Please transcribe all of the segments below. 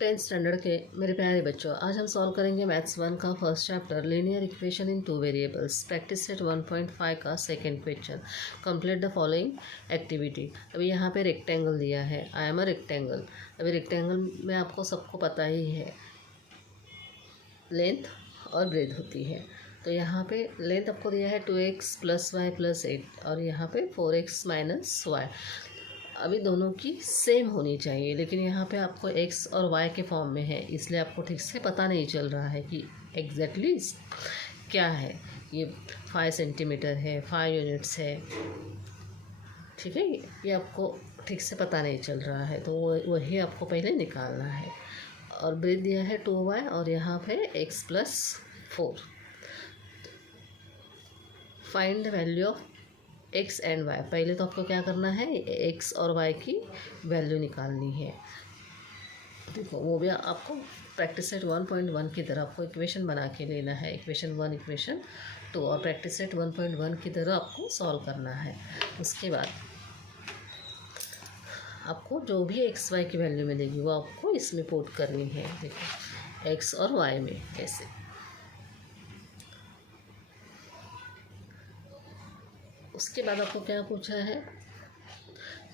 Tenth standard के मेरे प्यारे बच्चों, आज हम सॉल्व करेंगे मैथ्स 1 का first chapter linear equation in 2 variables practice set 1.5 का second question. Complete the following activity. अभी यहाँ पे रेक्टेंगल दिया है, आई एम अ रेक्टेंगल। अभी रेक्टेंगल में आपको सबको पता ही है लेंथ और ब्रेथ होती है। तो यहाँ पे लेंथ आपको दिया है 2x + y + 8 और यहाँ पे 4x - y। अभी दोनों की सेम होनी चाहिए, लेकिन यहाँ पे आपको x और y के फॉर्म में है, इसलिए आपको ठीक से पता नहीं चल रहा है कि एग्जैक्टली क्या है। ये 5 सेंटीमीटर है, 5 यूनिट्स है, ठीक है। ये आपको ठीक से पता नहीं चल रहा है, तो वही आपको पहले निकालना है। और ब्रेथ दिया है 2y और यहाँ पे x + 4। Find the value of x and y। पहले तो आपको क्या करना है, x और y की वैल्यू निकालनी है। देखो वो भी आपको प्रैक्टिस सेट 1.1 की तरह आपको इक्वेशन बना के लेना है, इक्वेशन 1 इक्वेशन 2, और प्रैक्टिस सेट 1.1 की तरह आपको सॉल्व करना है। उसके बाद आपको जो भी x y की वैल्यू मिलेगी वो आपको इसमें पुट करनी है। देखो x और y में ऐसे। उसके बाद आपको क्या पूछा है,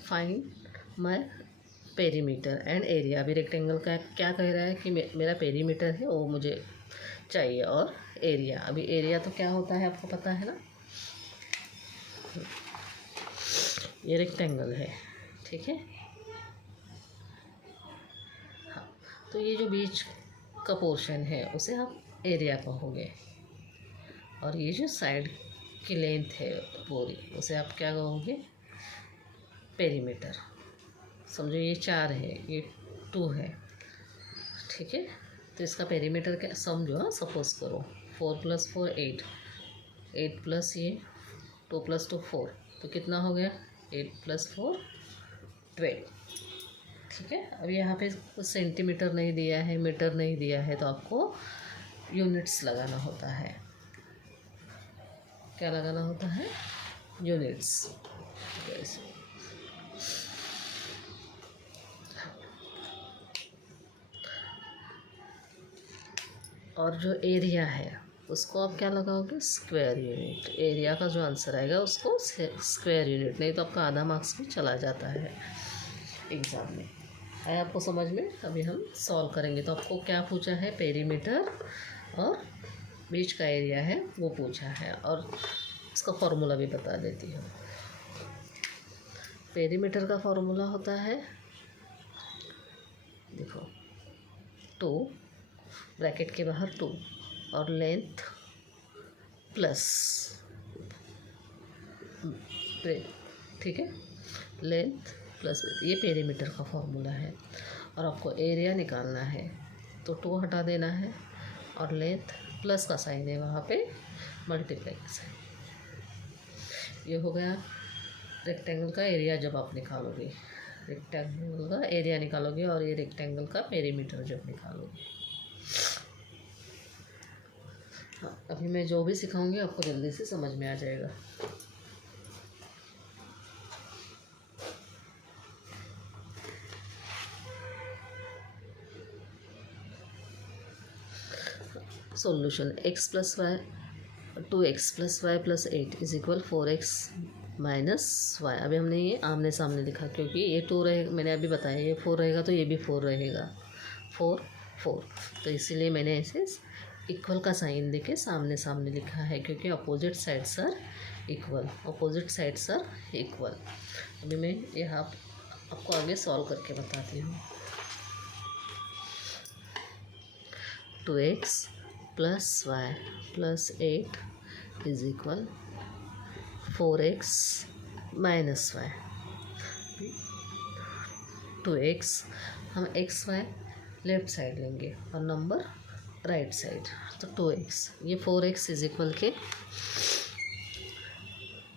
find my perimeter and area. अभी रेक्टेंगल का क्या कह रहा है कि मेरा पेरीमीटर है वो मुझे चाहिए, और एरिया। अभी एरिया तो क्या होता है आपको पता है ना, ये रेक्टेंगल है, ठीक है। हाँ, तो ये जो बीच का पोर्शन है उसे आप एरिया कहोगे, और ये जो साइड की लेंथ है पूरी उसे आप क्या कहोगे, पेरीमीटर। समझो ये 4 है, ये 2 है, ठीक है। तो इसका पेरीमीटर क्या समझो, हाँ। सपोज करो 4 + 4 8, 8 प्लस ये 2 + 2 4, तो कितना हो गया 8 + 4 12, ठीक है। अब यहाँ पे कुछ सेंटीमीटर नहीं दिया है, मीटर नहीं दिया है, तो आपको यूनिट्स लगाना होता है। क्या लगाना होता है, यूनिट्स। और जो एरिया है उसको आप क्या लगाओगे, स्क्वायर यूनिट। एरिया का जो आंसर आएगा उसको स्क्वायर यूनिट, नहीं तो आपका आधा मार्क्स भी चला जाता है एग्ज़ाम में। आया आपको समझ में। अभी हम सॉल्व करेंगे। तो आपको क्या पूछा है, पेरीमीटर और बीच का एरिया है वो पूछा है, और इसका फॉर्मूला भी बता देती हूँ। पेरीमीटर का फॉर्मूला होता है, देखो 2 ब्रैकेट के बाहर 2 और लेंथ प्लस ब्रेथ, ठीक है। लेंथ प्लस ब्रेथ, ये पेरीमीटर का फॉर्मूला है। और आपको एरिया निकालना है तो 2 हटा देना है, और लेंथ प्लस का साइन है वहाँ पे मल्टीप्लाई का साइन। ये हो गया रेक्टेंगल का एरिया। जब आप निकालोगे रेक्टेंगल का एरिया निकालोगे, और ये रेक्टेंगल का पेरीमीटर जब निकालोगे। हाँ, अभी मैं जो भी सिखाऊंगी आपको जल्दी से समझ में आ जाएगा। Solution x + y 2x + y + 8 = 4x - y। अभी हमने ये आमने सामने लिखा, क्योंकि ये 2 रहे, मैंने अभी बताया ये 4 रहेगा तो ये भी 4 रहेगा, 4 4। तो इसीलिए मैंने ऐसे इक्वल का साइन देके सामने सामने लिखा है, क्योंकि opposite sides are equal, opposite sides are equal. अभी मैं यहाँ आपको आगे सॉल्व करके बताती हूँ। 2x + y + 8 = 4x - y। 2x हम x y लेफ्ट साइड लेंगे और नंबर राइट साइड, तो 2x। ये 4x = के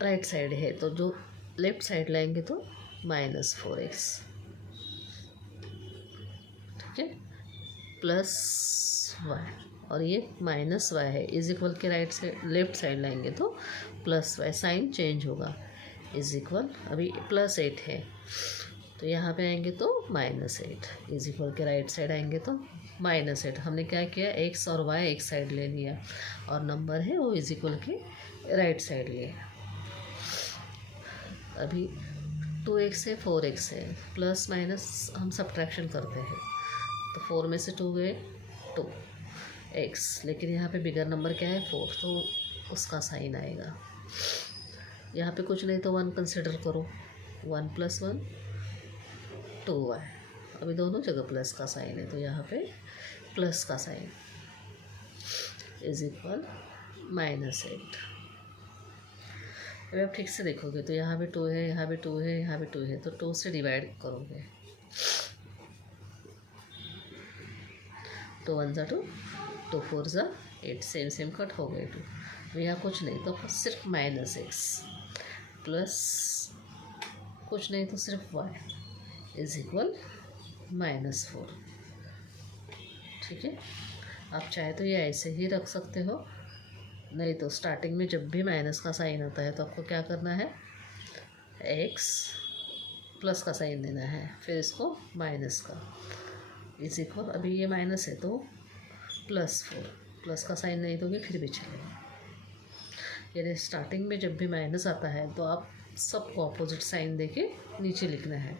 राइट साइड है, तो जो लेफ्ट साइड लाएंगे तो -4x, ठीक है, + y। और ये -y है, = के राइट साइड लेफ्ट साइड लाएंगे तो +y, साइन चेंज होगा, = अभी +8 है तो यहाँ पे आएंगे तो -8 इज इक्वल के राइट साइड आएंगे तो -8। हमने क्या किया, x और y एक साइड ले लिया और नंबर है वो इज इक्वल के राइट साइड लिया। अभी 2x है 4x है, प्लस माइनस हम सब्ट्रैक्शन करते हैं तो 4 में से 2 गए 2x, लेकिन यहाँ पे बिगर नंबर क्या है 4, तो उसका साइन आएगा। यहाँ पे कुछ नहीं तो 1 कंसिडर करो, 1 + 1 2y। अभी दोनों जगह प्लस का साइन है तो यहाँ पे प्लस का साइन इज इक्वल -8। अभी आप ठीक से देखोगे तो यहाँ भी 2 है, यहाँ भी 2 है, यहाँ भी 2 है, तो 2 से डिवाइड करोगे 2 1 = 2, 2 4 = 8, सेम सेम कट हो गए 2। तो यहाँ कुछ नहीं तो सिर्फ -x प्लस कुछ नहीं तो सिर्फ y इज इक्वल -4। ठीक है, आप चाहे तो ये ऐसे ही रख सकते हो, नहीं तो स्टार्टिंग में जब भी माइनस का साइन आता है तो आपको क्या करना है, x प्लस का साइन देना है, फिर इसको माइनस का इज इक्वल, अभी ये माइनस है तो +4, प्लस का साइन नहीं दोगे फिर भी चलेगा। यानी स्टार्टिंग में जब भी माइनस आता है तो आप सबको अपोजिट साइन देके नीचे लिखना है।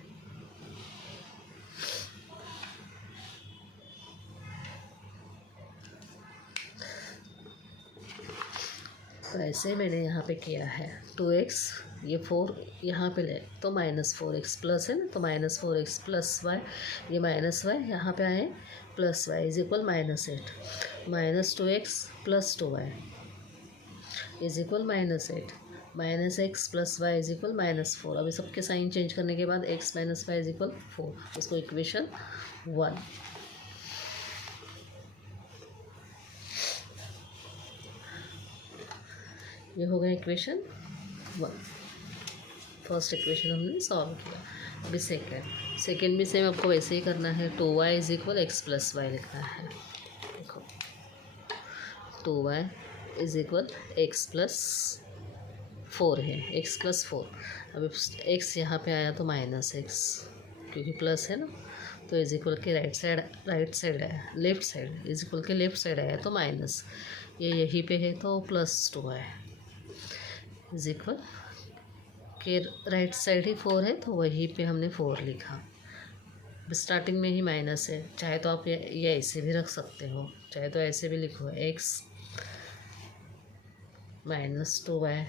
तो ऐसे मैंने यहाँ पे किया है 2x, ये 4 यहाँ पे ले तो -4x प्लस है ना, तो -4x प्लस y, ये -y यहाँ पे आए plus y is equal -8, -2x plus 2y is equal -8, -x plus y is equal -4। अभी सबके साइन चेंज करने के बाद x minus y is equal 4, इसको इक्वेशन 1। ये हो गया इक्वेशन 1, फर्स्ट इक्वेशन हमने सॉल्व किया। अभी सेकेंड भी सेम आपको वैसे ही करना है, 2y is equal x plus Y लिखना है। देखो 2y is equal x plus 4 है, x प्लस 4। अभी x यहाँ पे आया तो -x, क्योंकि प्लस है ना, तो इज इक्वल के राइट साइड आया, लेफ्ट साइड इज इक्वल के लेफ्ट साइड आया तो माइनस, ये यहीं पे है तो +2 है इज इक्वल के राइट साइड ही 4 है तो वहीं पे हमने 4 लिखा। स्टार्टिंग में ही माइनस है, चाहे तो आप ये ऐसे भी रख सकते हो, चाहे तो ऐसे भी लिखो x -2y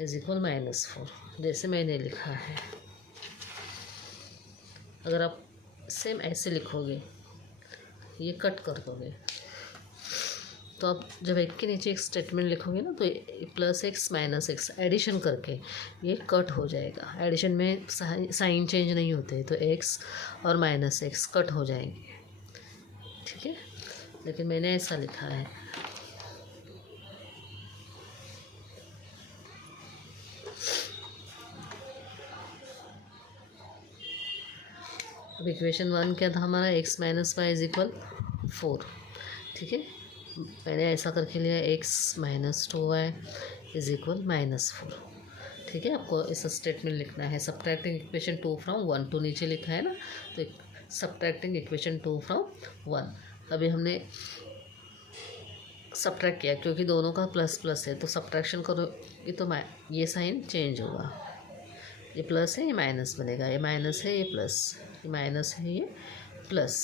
इज इक्वल -4, जैसे मैंने लिखा है। अगर आप सेम ऐसे लिखोगे, ये कट कर दोगे, तो आप जब एक के नीचे एक स्टेटमेंट लिखोगे ना तो +x -x एडिशन करके ये कट हो जाएगा। एडिशन में साइन चेंज नहीं होते तो x और -x कट हो जाएंगे। ठीक है, लेकिन मैंने ऐसा लिखा है। अब इक्वेशन 1 क्या था हमारा, x माइनस वाई इज इक्वल 4। ठीक है, मैंने ऐसा करके लिया x -2y इज इक्वल -4। ठीक है, आपको ऐसा स्टेटमेंट लिखना है। सब्ट्रैक्टिंग इक्वेशन 2 फ्रॉम 1 2 नीचे लिखा है ना, तो सब्ट्रैक्टिंग इक्वेशन 2 फ्रॉम 1। अभी हमने सब्ट्रैक्ट किया क्योंकि दोनों का प्लस प्लस है, तो सब्ट्रैक्शन करोगे तो ये साइन चेंज होगा, ये प्लस है ये माइनस बनेगा, ये माइनस है ये प्लस, ये माइनस है ये प्लस,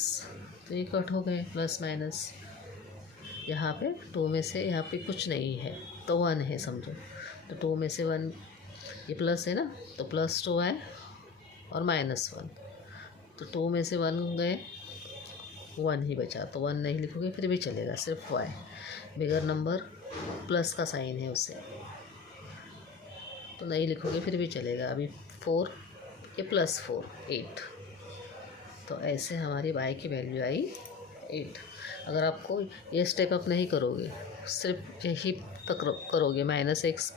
तो ये कट हो गए प्लस माइनस। यहाँ पे 2 में से यहाँ पे कुछ नहीं है तो 1 है समझो, तो 2 में से 1, ये प्लस है ना तो +2 है और -1, तो 2 में से 1 गए 1 ही बचा, तो 1 नहीं लिखोगे फिर भी चलेगा, सिर्फ y बिगर नंबर प्लस का साइन है उसे तो नहीं लिखोगे फिर भी चलेगा। अभी 4 ये +4 8, तो ऐसे हमारी y की वैल्यू आई 8। अगर आपको ये स्टेप अप नहीं करोगे, सिर्फ यही तक करोगे -x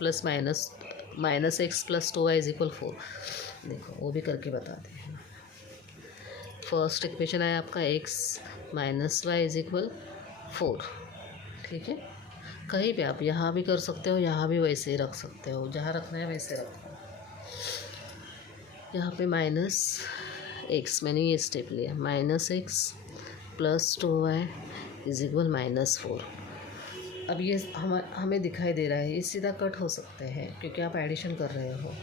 plus 2y is equal 4, देखो वो भी करके बताते हैं। फर्स्ट इक्वेशन आया आपका x -y इज इक्वल 4। ठीक है, कहीं भी आप यहाँ भी कर सकते हो, यहाँ भी वैसे ही रख सकते हो, जहाँ रखना है वैसे रखो। यहाँ पे माइनस एक्स, मैंने ये स्टेप लिया, -x + 2y = -4। अब ये हमें दिखाई दे रहा है, ये सीधा कट हो सकते हैं क्योंकि आप एडिशन कर रहे हो।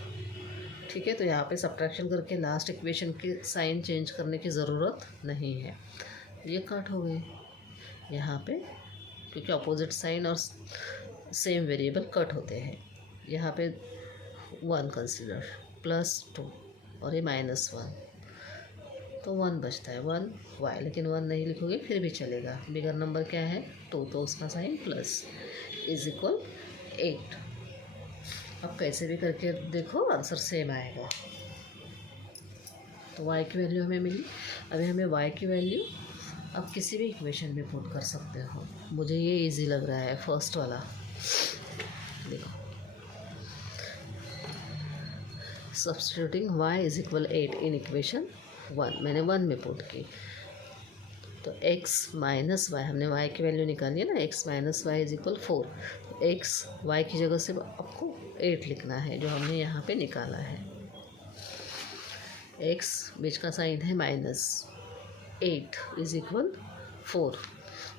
ठीक है, तो यहाँ पे सब्ट्रैक्शन करके लास्ट इक्वेशन के साइन चेंज करने की ज़रूरत नहीं है। ये कट हो गए यहाँ पे, क्योंकि अपोजिट साइन और सेम वेरिएबल कट होते हैं। यहाँ पे 1 कंसीडर, +2 और ये -1, तो 1 बचता है, 1y, लेकिन 1 नहीं लिखोगे फिर भी चलेगा। बिगर नंबर क्या है 2, तो उसका साइन प्लस = 8। अब कैसे भी करके देखो आंसर सेम आएगा। तो y की वैल्यू हमें मिली। अभी हमें y की वैल्यू आप किसी भी इक्वेशन में पुट कर सकते हो। मुझे ये इजी लग रहा है फर्स्ट वाला। देखो, सब्स्टिट्यूटिंग y = 8 इन इक्वेशन 1, मैंने 1 में पुट की। तो x - y, हमने y की वैल्यू निकाली है ना, x - y = 4। तो x y की जगह से आपको 8 लिखना है, जो हमने यहाँ पे निकाला है। x बीच का साइन है -8 = 4।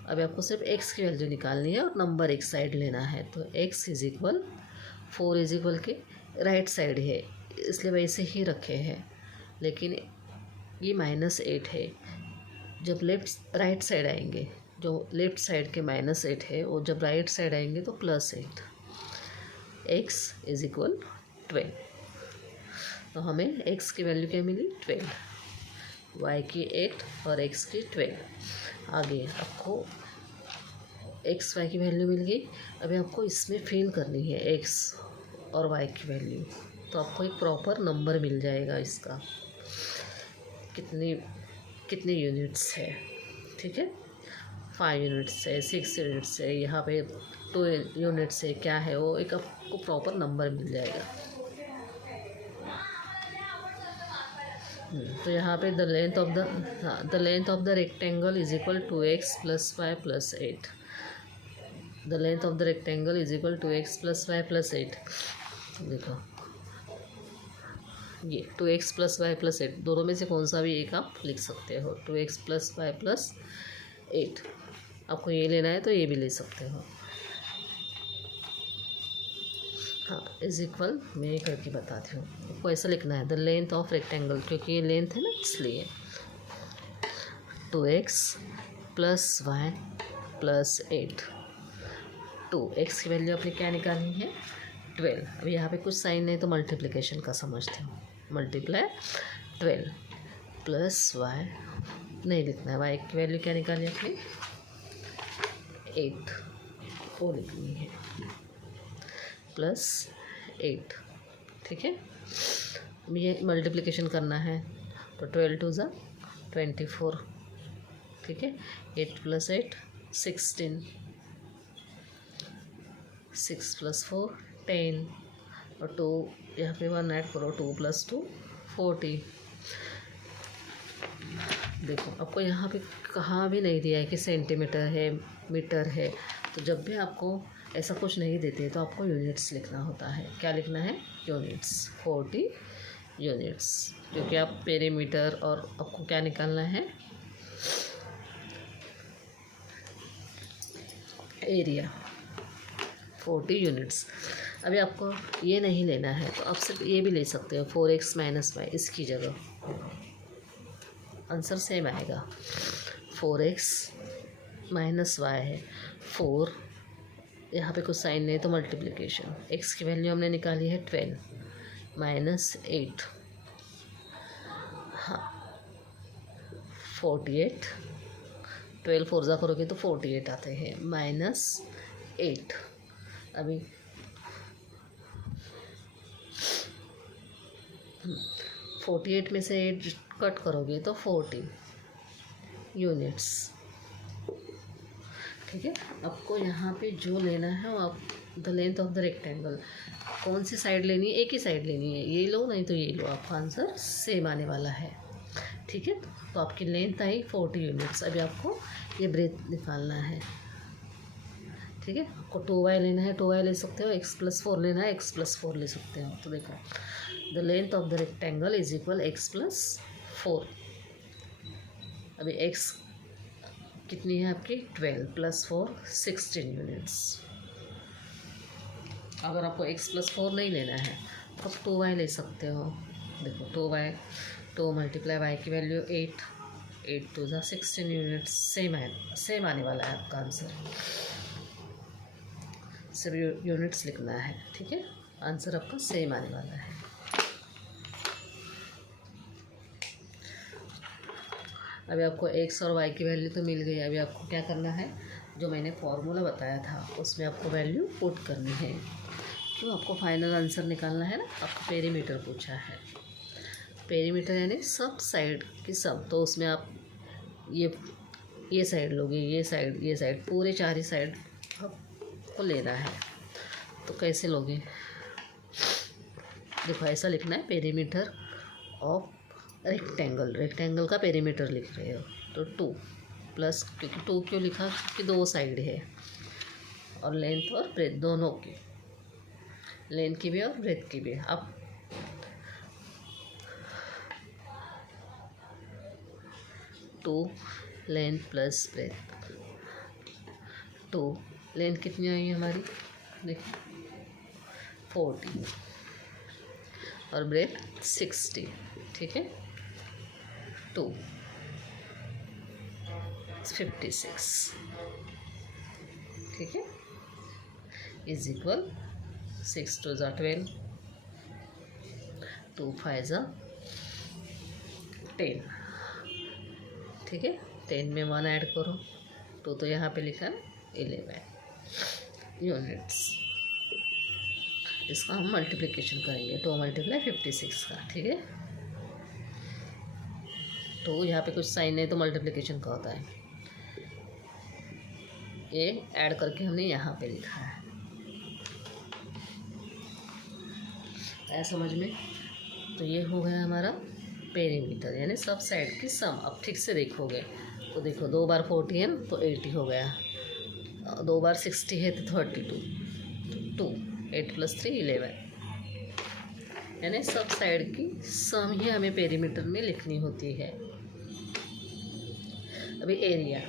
अब आपको सिर्फ x की वैल्यू निकालनी है और नंबर एक साइड लेना है। तो x = 4 के राइट साइड है, इसलिए वैसे ही रखे हैं, लेकिन ये -8 है। जब राइट साइड आएंगे, जो लेफ्ट साइड के -8 है, वो जब राइट साइड आएंगे तो +8। x = 12। तो हमें x की वैल्यू क्या मिली 12, y की 8 और x की 12। आगे आपको x y की वैल्यू मिल गई। अभी आपको इसमें फिल करनी है x और y की वैल्यू, तो आपको एक प्रॉपर नंबर मिल जाएगा इसका, कितने यूनिट्स है। ठीक है, 5 यूनिट्स है, 6 यूनिट्स है, यहाँ पे 2 यूनिट्स है, क्या है वो एक आपको प्रॉपर नंबर मिल जाएगा। तो यहाँ पे the length of the rectangle = 2x + y + 8। The length of the rectangle = 2x + y + 8। देखो, ये 2x + y + 8, दोनों में से कौन सा भी एक आप लिख सकते हो। 2x + y + 8, आपको ये लेना है तो ये भी ले सकते हो। हाँ, मैं ये करके बताती हूँ। आपको ऐसा लिखना है, द लेंथ ऑफ रेक्टेंगल, क्योंकि ये लेंथ है ना इसलिए 2x + y + 8। 2x की वैल्यू आपने क्या निकालनी है 12। अब यहाँ पे कुछ साइन नहीं तो मल्टीप्लिकेशन का समझते हो, मल्टीप्लाई 12 + y नहीं लिखना है, y की वैल्यू क्या निकाली आपने 8, वो लिखनी है +8। ठीक है, ये मल्टीप्लिकेशन करना है तो 12 × 2 = 24। ठीक है, 8 + 8 16, 6 + 4 10 और 2 यहाँ पे 1 ऐड करो, 2 + 2 40। देखो, आपको यहाँ पे कहाँ भी नहीं दिया है कि सेंटीमीटर है, मीटर है। तो जब भी आपको ऐसा कुछ नहीं देते तो आपको यूनिट्स लिखना होता है। क्या लिखना है यूनिट्स, 40 यूनिट्स, क्योंकि आप पेरीमीटर और आपको क्या निकालना है एरिया, 40 यूनिट्स। अभी आपको ये नहीं लेना है तो आप सिर्फ ये भी ले सकते हो, 4x - y, इसकी जगह आंसर सेम आएगा। 4x - y है 4, यहाँ पे कुछ साइन नहीं तो मल्टीप्लिकेशन। x की वैल्यू हमने निकाली है 12 -8, हाँ 48, 12 4 करोगे तो 48 आते हैं, -8। अभी 48 में से 8 कट करोगे तो 40 यूनिट्स। ठीक है, आपको यहाँ पे जो लेना है वो आप the length of the rectangle, कौन सी साइड लेनी है, एक ही साइड लेनी है, ये लो नहीं तो ये लो, आपका आंसर सेम आने वाला है। ठीक है, तो आपकी लेंथ आई 40 यूनिट्स। अभी आपको ये ब्रेथ निकालना है। ठीक है, आपको 2y लेना है, 2y ले सकते हो, x + 4 लेना है, x + 4 ले सकते हो। तो देखो, the length of the rectangle = x + 4। अभी x कितनी है आपकी 12 + 4 16 यूनिट्स। अगर आपको x + 4 नहीं लेना है तो आप 2y ले सकते हो। देखो 2y, 2 × y की वैल्यू 8, 8 2 = 16 यूनिट्स। सेम आने वाला है आपका आंसर। सिर्फ यूनिट्स लिखना है, ठीक है। आंसर आपका सेम आने वाला है। अभी आपको x और y की वैल्यू तो मिल गई। अभी आपको क्या करना है, जो मैंने फॉर्मूला बताया था उसमें आपको वैल्यू पुट करनी है। तो आपको फाइनल आंसर निकालना है ना। आपको पेरीमीटर पूछा है, पेरीमीटर यानी सब साइड की सब। तो उसमें आप ये साइड लोगे, ये साइड, पूरे 4 ही साइड आपको लेना है। तो कैसे लोगे, देखो ऐसा लिखना है, पेरीमीटर ऑफ रेक्टेंगल का पेरीमीटर लिख रहे हो तो 2 प्लस, क्योंकि 2 क्यों लिखा, क्योंकि 2 साइड है और लेंथ और ब्रेथ दोनों की, लेंथ की भी और ब्रेथ की भी। अब 2 लेंथ प्लस ब्रेथ, 2 लेंथ कितनी आई हमारी, देखिए 40 और ब्रेथ 60, ठीक है। 2 56, ठीक है, इज इक्वल 6 2 = 12, 2 5 = 10, ठीक है। 10 में 1 ऐड करो, 2 तो यहाँ पे लिखा है 11 यूनिट्स। इसका हम मल्टीप्लिकेशन करेंगे, 2 × 56 का, ठीक है। तो यहाँ पे कुछ साइन नहीं तो मल्टीप्लिकेशन का होता है, ये ऐड करके हमने यहाँ पे लिखा है। आया समझ में। तो ये हो गया हमारा पेरीमीटर यानी सब साइड की सम। अब ठीक से देखोगे तो देखो 2 बार 40 है तो 80 हो गया, 2 बार 60 है तो 32, 2 8 + 3 11, यानी सब साइड की सम ही हमें पेरीमीटर में लिखनी होती है। अभी एरिया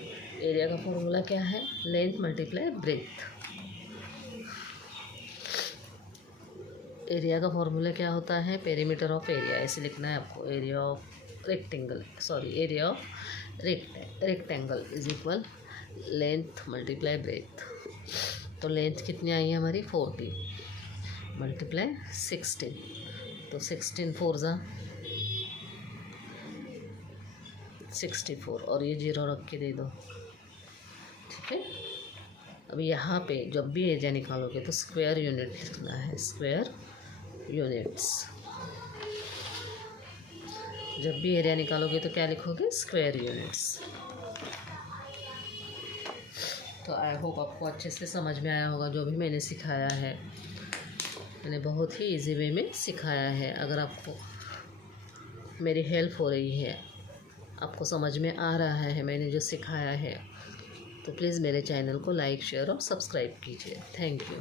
का फॉर्मूला क्या है, लेंथ × ब्रेथ। एरिया का फॉर्मूला क्या होता है, पेरीमीटर ऑफ एरिया, ऐसे लिखना है आपको। Area of rectangle is equal length × breadth. तो लेंथ कितनी आई है हमारी 40 × 16, तो 16 4 = 64 और ये 0 रख के दे दो, ठीक है। अब यहाँ पे जब भी एरिया निकालोगे तो स्क्वायर यूनिट लिखना है, स्क्वायर यूनिट्स। जब भी एरिया निकालोगे तो क्या लिखोगे, स्क्वायर यूनिट्स। तो आई होप आपको अच्छे से समझ में आया होगा जो भी मैंने सिखाया है। मैंने बहुत ही इजी वे में सिखाया है। अगर आपको मेरी हेल्प हो रही है, आपको समझ में आ रहा है मैंने जो सिखाया है, तो प्लीज़ मेरे चैनल को लाइक शेयर और सब्सक्राइब कीजिए। Thank you.